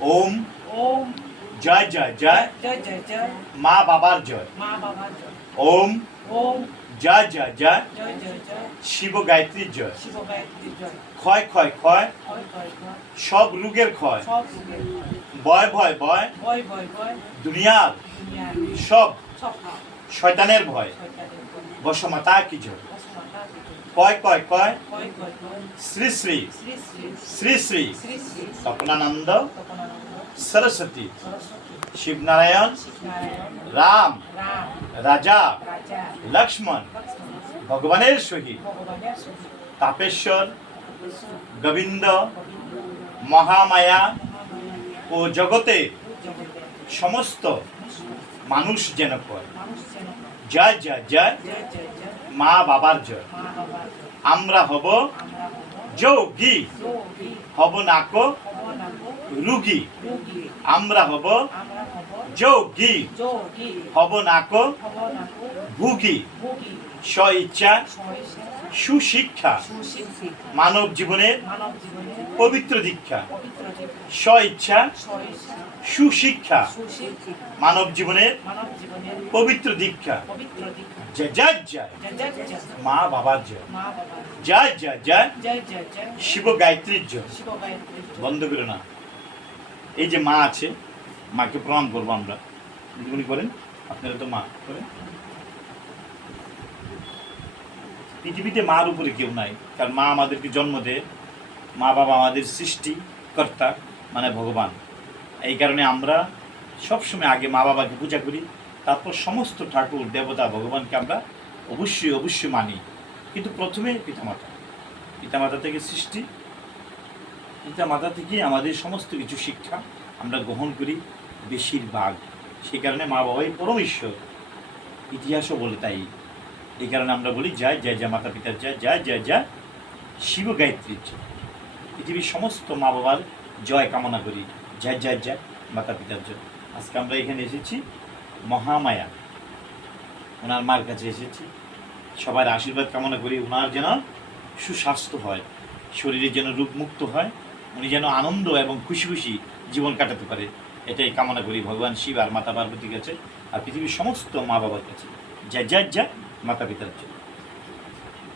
ওম ওম জয় জয় জয় জয় জয় জয় মা বাবার জয়। মা বাবার জয়। ওম ওম জয় জয় জয় জয় জয় জয় শিব গায়ত্রীর জয়। শিব গায়ত্রীর জয়। ক্ষয় ক্ষয় ক্ষয় ক্ষয় ক্ষয় ক্ষয় সব রোগের ক্ষয়। সব যুগের ক্ষয়। ভয় ভয় ভয় ভয় ভয় ভয় দুনিয়ার দুনিয়ার সব সব শয়তানের ভয়। শয়তানের ভয়। বসমাতা কি জয়। বসমাতা কি জয়। কয় কয় কয় ক্ষয় ক্ষয় ক্ষয় শ্রী শ্রী শ্রী শ্রী শ্রী শ্রী শ্রী শ্রী স্বপ্নানন্দ তপনানন্দ সরস্বতী সরস্বতী শিবনারায়ণ নারায়ণ রাম রাম রাজা রাজা লক্ষ্মণ লক্ষ্মণ ভগবানের সহিত ভগবানের সহিত তাপেশ্বর গোবিন্দ গোবিন্দ মহামায়া মহামায়া ও জগতে জগতে সমস্ত মানুষ যেন কয় মানুষ যেন জয় জয় জয় জয় জয় জয় মা বাবার জয়। মা বাবার জয়। আমরা হব আমরা হব যোগী যোগী হব নাকো হব নাম রুগী। যোগী। আমরা হব আমরা হব যোগী যোগী হব নাকো হব নাম ভুগী। ভোগী। স্ব ইচ্ছা সহিষ্ণু সুশিক্ষা সুশিক্ষিত মানব জীবনের মানব জীবনে পবিত্র দীক্ষা। পবিত্র জীবন। স্ব ইচ্ছা সহিষ্ণু সুশিক্ষা সুশিক্ষিত মানব জীবনের মানব জীবনের পবিত্র দীক্ষা। পবিত্র দীক্ষা। জয় জয় জয় জয় জয় জয় মা বাবার জয়। মা বাবার জয় জয় জয় জয় জয় জয় শিব গায়ত্রীর জয়। শিব গায়ত্রীর জয়। বন্ধ করো না। এই যে মা আছে, মাকে প্রণাম করবো আমরা। উনি করেন, আপনারা তো মা করেন। পৃথিবীতে মার উপরে কেউ নাই, কারণ মা আমাদেরকে জন্ম দেয়। মা বাবা আমাদের সৃষ্টিকর্তা, মানে ভগবান। এই কারণে আমরা সবসময় আগে মা বাবাকে পূজা করি, তারপর সমস্ত ঠাকুর দেবতা ভগবানকে আমরা অবশ্যই অবশ্যই মানি। কিন্তু প্রথমে পিতামাতা, পিতামাতা থেকে সৃষ্টি, পিতামাতা থেকে আমাদের সমস্ত কিছু শিক্ষা আমরা গ্রহণ করি বেশিরভাগ। সেই কারণে মা বাবাই পরম ঈশ্বর, ইতিহাসও বলে তাই। এই কারণে আমরা বলি জয় জয় জয় মাতা পিতার জয়, জয় জয় জয় শিব গায়ত্রীর জয়। পৃথিবীর সমস্ত মা বাবার জয় কামনা করি, জয় জয় জয় মাতা পিতার জয়। আজকে আমরা এখানে এসেছি মহামায়া, ওনার মার কাছে এসেছি। সবার আশীর্বাদ কামনা করি, ওনার যেন সুস্বাস্থ্য হয়, শরীরের যেন রোগমুক্ত হয়, উনি যেন আনন্দ এবং খুশি খুশি জীবন কাটাতে পারে, এটাই কামনা করি ভগবান শিব আর মাতা পার্বতীর কাছে, আর পৃথিবীর সমস্ত মা বাবার কাছে। জয় জয় জয় মাতা পিতার জয়।